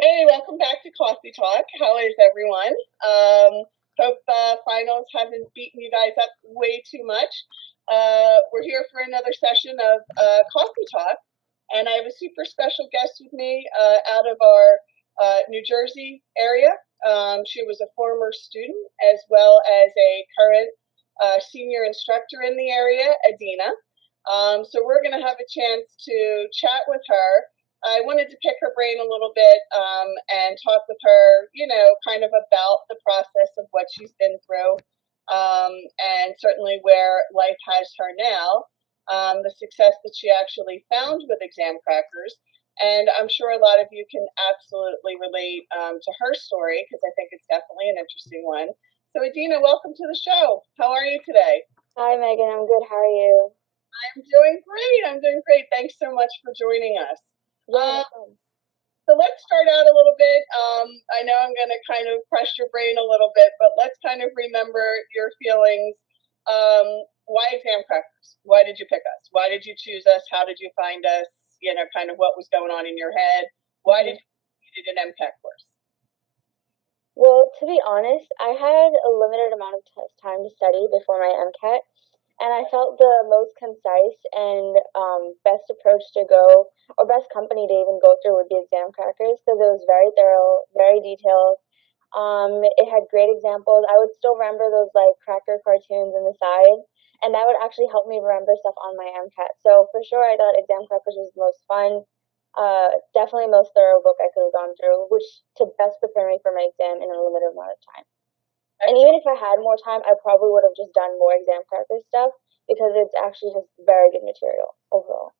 Hey, welcome back to Coffee Talk. How is everyone? Hope finals haven't beaten you guys up way too much. We're here for another session of Coffee Talk, and I have a super special guest with me out of our New Jersey area. She was a former student as well as a current senior instructor in the area, Adina. So we're going to have a chance to chat with her. I wanted to pick her brain a little bit and talk with her, kind of about the process of what she's been through and certainly where life has her now, the success that she actually found with Examkrackers. And I'm sure a lot of you can absolutely relate to her story because I think it's definitely an interesting one. So, Adina, welcome to the show. How are you today? Hi, Megan. I'm good. How are you? I'm doing great. I'm doing great. Thanks so much for joining us. Yeah, no Um, problem. so let's start out a little bit. I know I'm going to kind of crush your brain a little bit, but let's kind of remember your feelings. Why exam crackers? Why did you pick us? Why did you choose us? How did you find us? Kind of what was going on in your head. Why did Mhm. you need an MCAT course? Well, to be honest, I had a limited amount of time to study before my MCAT, and I felt the most concise and best approach to go, or best company to even go through, would be Exam Crackers because it was very thorough, very detailed. It had great examples. I would still remember those like cracker cartoons in the side, and that would actually help me remember stuff on my MCAT. So for sure, I thought Exam Crackers was the most fun. Definitely most thorough book I could have gone through, which to best prepare me for my exam in a limited amount of time. And even if I had more time, I probably would have just done more exam practice stuff because it's actually just very good material overall.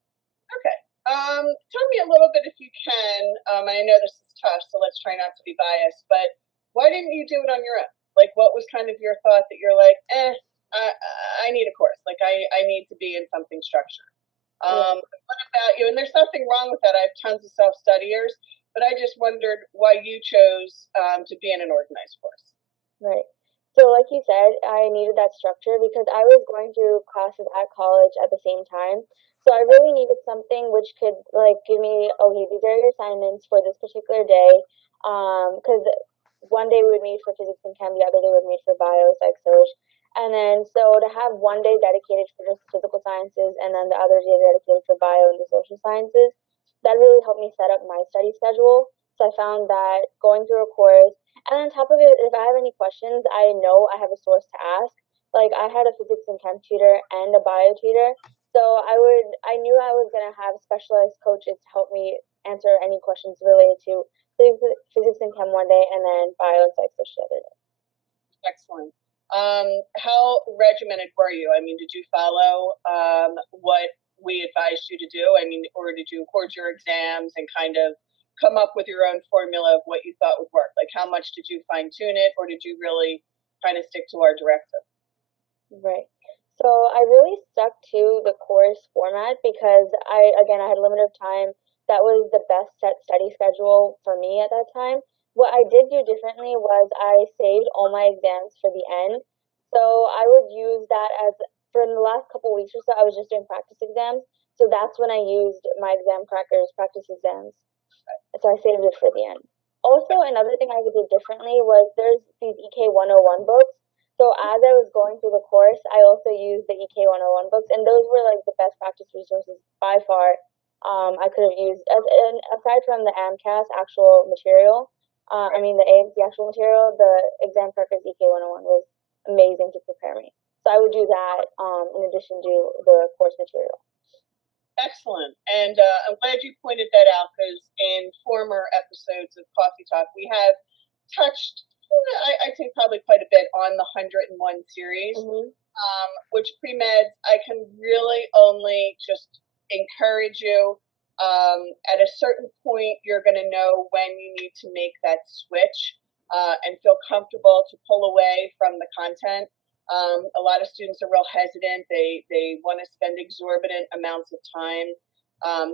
Okay. Tell me a little bit if you can. I know this is tough, so let's try not to be biased. But why didn't you do it on your own? Like, what was kind of your thought that you're like, I, I need a course. Like, I need to be in something structured. Yeah. What about you? And there's nothing wrong with that. I have tons of self studiers, but I just wondered why you chose to be in an organized course. Right. So, like you said, I needed that structure because I was going through classes at college at the same time. So I really needed something which could like give me, okay, these are your assignments for this particular day. Because one day we would meet for physics and chem, the other day we would meet for bio, psych, social. And then so to have one day dedicated for just physical sciences and then the other day dedicated for bio and the social sciences, that really helped me set up my study schedule. So I found that going through a course and on top of it, if I have any questions, I know I have a source to ask. Like I had a physics and chem tutor and a bio tutor, so I knew I was gonna have specialized coaches to help me answer any questions related to physics and chem one day, and then bio and psych the other day. Excellent. How regimented were you? I mean, did you follow what we advised you to do? I mean, or did you record your exams and kind of come up with your own formula of what you thought would work? Like, how much did you fine tune it, or did you really kind of stick to our directive? Right. So I really stuck to the course format because I had limited time. That was the best set study schedule for me at that time. What I did do differently was I saved all my exams for the end. So I would use that as for the last couple weeks or so, I was just doing practice exams. So that's when I used my exam crackers practice exams. So I saved it for the end. Also, another thing I did differently was there's these EK 101 books. So as I was going through the course, I also used the EK 101 books, and those were like the best practice resources by far. I could have used as and aside from the AMCAS actual material. I mean the actual material. The exam preppers EK 101 was amazing to prepare me. So I would do that in addition to the course material. Excellent. And I'm glad you pointed that out because in former episodes of Coffee Talk, we have touched, I think, probably quite a bit on the 101 series, Hmm. which pre meds, I can really only just encourage you. At a certain point, you're going to know when you need to make that switch and feel comfortable to pull away from the content. A lot of students are real hesitant. They want to spend exorbitant amounts of time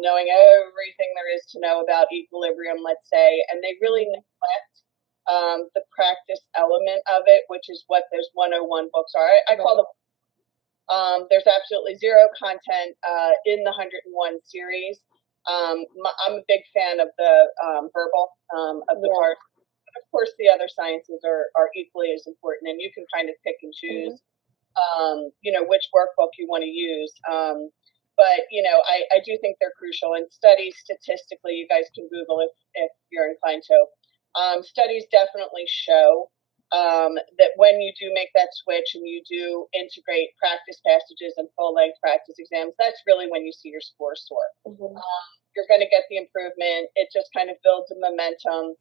knowing everything there is to know about equilibrium, let's say, and they really Hmm. neglect the practice element of it, which is what those 101 books are. I call Right. them. There's absolutely zero content in the 101 series. I'm a big fan of the verbal of the Yeah. part. Of course, the other sciences are equally as important, and you can kind of pick and choose, Mhm. which workbook you want to use. But I do think they're crucial. And studies statistically, you guys can Google if you're inclined to. Studies definitely show that when you do make that switch and you do integrate practice passages and full length practice exams, that's really when you see your scores soar. Mhm. You're going to get the improvement. It just kind of builds a momentum.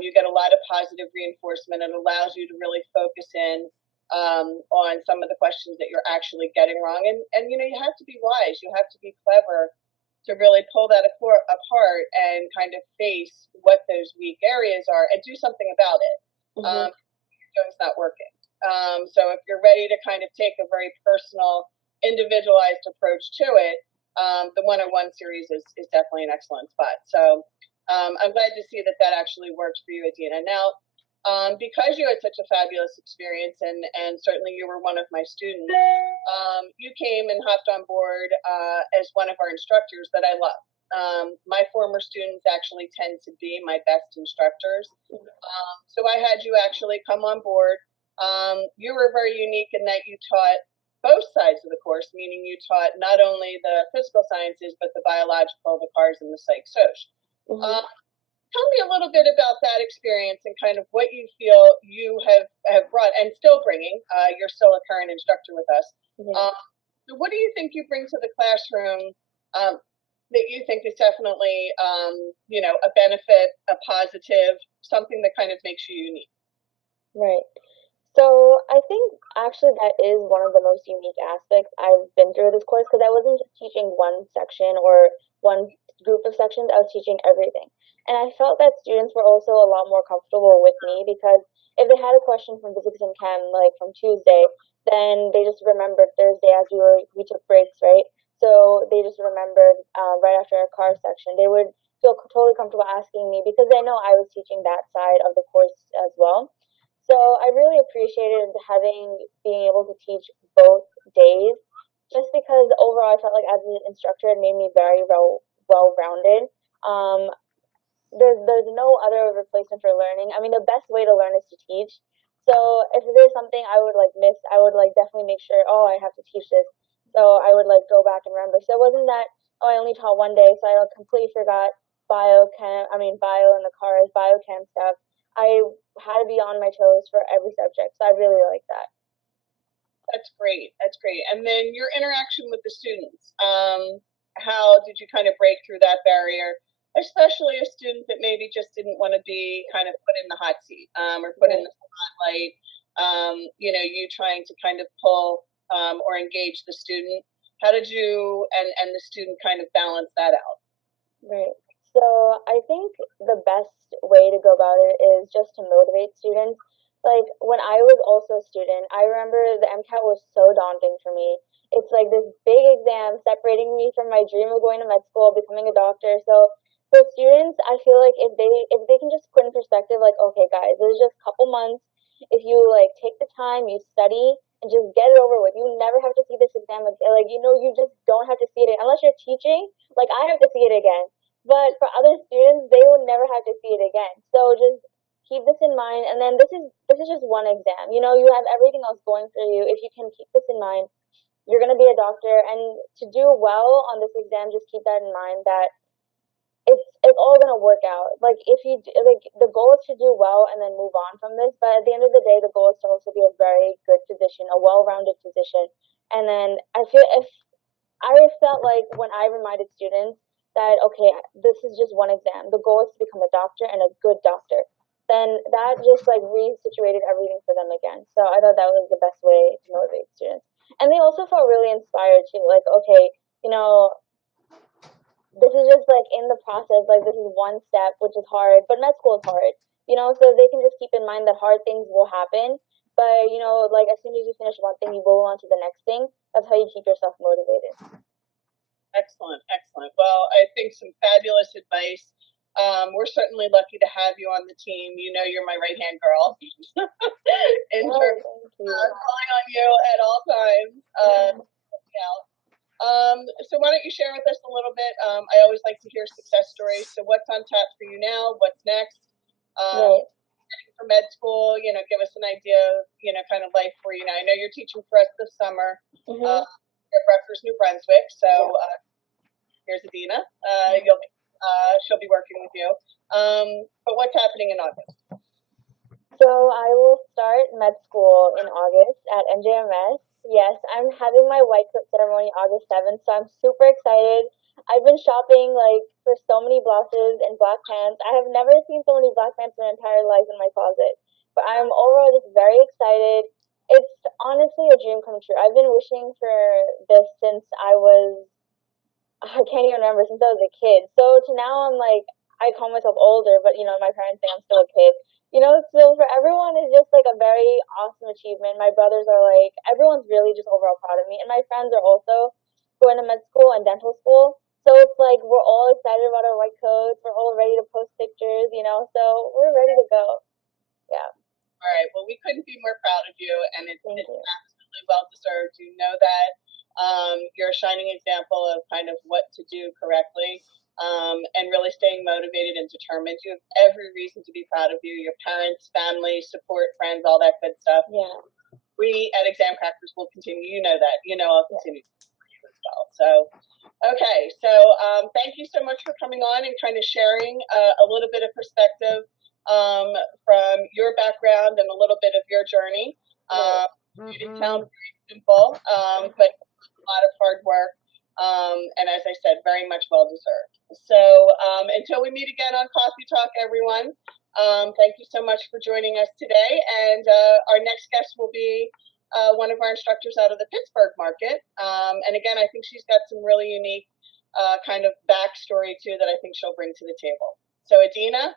You get a lot of positive reinforcement. It allows you to really focus in on some of the questions that you're actually getting wrong. And you have to be wise. You have to be clever to really pull that apart and kind of face what those weak areas are and do something about it. Mhm. It's not working. So if you're ready to kind of take a very personal, individualized approach to it, the 101 series is definitely an excellent spot. So I'm glad to see that that actually worked for you, Adina. Now, because you had such a fabulous experience, and certainly you were one of my students, you came and hopped on board as one of our instructors that I love. My former students actually tend to be my best instructors. So I had you actually come on board. You were very unique in that you taught both sides of the course, meaning you taught not only the physical sciences, but the biological, the cars, and the psych soc. Mhm. Tell me a little bit about that experience and kind of what you feel you have brought and still bringing. You're still a current instructor with us. Yeah. Um, so what do you think you bring to the classroom that you think is definitely, a benefit, a positive, something that kind of makes you unique? Right. So I think actually that is one of the most unique aspects I've been through this course because I wasn't just teaching one section or one group of sections, I was teaching everything. And I felt that students were also a lot more comfortable with me because if they had a question from physics and chem, like from Tuesday, then they just remembered Thursday as we took breaks, right? So they just remembered right after our car section. They would feel totally comfortable asking me because they know I was teaching that side of the course as well. So I really appreciated being able to teach both days, just because overall I felt like as an instructor it made me very well rounded. Um, there's no other replacement for learning. I mean, the best way to learn is to teach. So if there's something I would like miss, I would like definitely make sure. Oh, I have to teach this. So I would like go back and remember. So it wasn't that I only taught one day, so I completely forgot bio in the cars, biochem stuff. I had to be on my toes for every subject. So I really like that. That's great. That's great. And then your interaction with the students. How did you kind of break through that barrier, especially a student that maybe just didn't want to be kind of put in the hot seat or put in Right. the spotlight? You trying to kind of pull or engage the student. How did you and the student kind of balance that out? Right. So I think the best way to go about it is just to motivate students. Like when I was also a student, I remember the MCAT was so daunting for me. It's like this big exam separating me from my dream of going to med school, becoming a doctor. So for students, I feel like if they can just put in perspective, like, okay, guys, this is just a couple months. If you like take the time, you study, and just get it over with. You never have to see this exam again. Like you just don't have to see it unless you're teaching. Like I have to see it again, but for other students, they will never have to see it again. So just keep this in mind. And then this is just one exam. You have everything else going for you. If you can keep this in mind, you're gonna be a doctor. And to do well on this exam, just keep that in mind that it's all gonna work out. Like if you like the goal is to do well and then move on from this. But at the end of the day, the goal is to also be a very good physician, a well-rounded physician. And then I felt like when I reminded students that, okay, this is just one exam. The goal is to become a doctor and a good doctor. Then that just like resituated everything for them again. So I thought that was the best way to motivate students. And they also felt really inspired too. Like, okay, you know, this is just like in the process, like this is one step, which is hard, but med school is hard, so they can just keep in mind that hard things will happen. But, like as soon as you finish one thing, you go on to the next thing. That's how you keep yourself motivated. Excellent, excellent. Well, I think some fabulous advice. We're certainly lucky to have you on the team. You know, you're my right hand girl in Oh, terms thank of you. calling on you at all times. Yeah. So why don't you share with us a little bit? I always like to hear success stories. So what's on tap for you now? What's next? Right. For med school, give us an idea of, kind of life for you now. I know you're teaching for us this summer Mhm. at Rutgers, New Brunswick. So Yeah. here's Adina. She'll be working with you. But what's happening in August? So I will start med school in August at NJMS. Yes, I'm having my white coat ceremony August 7th, so I'm super excited. I've been shopping like for so many blouses and black pants. I have never seen so many black pants in my entire life in my closet. But I'm overall just very excited. It's honestly a dream come true. I've been wishing for this since I can't even remember, since I was a kid. So to now I'm like, I call myself older, but my parents think I'm still a kid. So for everyone, it's just like a very awesome achievement. My brothers are like, everyone's really just overall proud of me. And my friends are also going to med school and dental school. So it's like we're all excited about our white coats. We're all ready to post pictures, so we're ready to go. Yeah. All right. Well, we couldn't be more proud of you, and it's Thank you. absolutely well deserved. You know that you're a shining example of kind of what to do correctly, and really staying motivated and determined. You have every reason to be proud of you. Your parents, family, support, friends, all that good stuff. Yeah. We at Examkrackers will continue. You know that. I'll continue for you as well. So. Okay, so thank you so much for coming on and kind of sharing a little bit of perspective from your background and a little bit of your journey. You didn't sound very simple, but a lot of hard work, and as I said, very much well deserved. So until we meet again on Coffee Talk, everyone, thank you so much for joining us today. And our next guest will be one of our instructors out of the Pittsburgh market. And again, I think she's got some really unique kind of backstory too that I think she'll bring to the table. So Adina,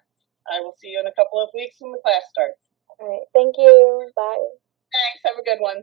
I will see you in a couple of weeks when the class starts. All right. Thank you. Bye. Thanks. Have a good one.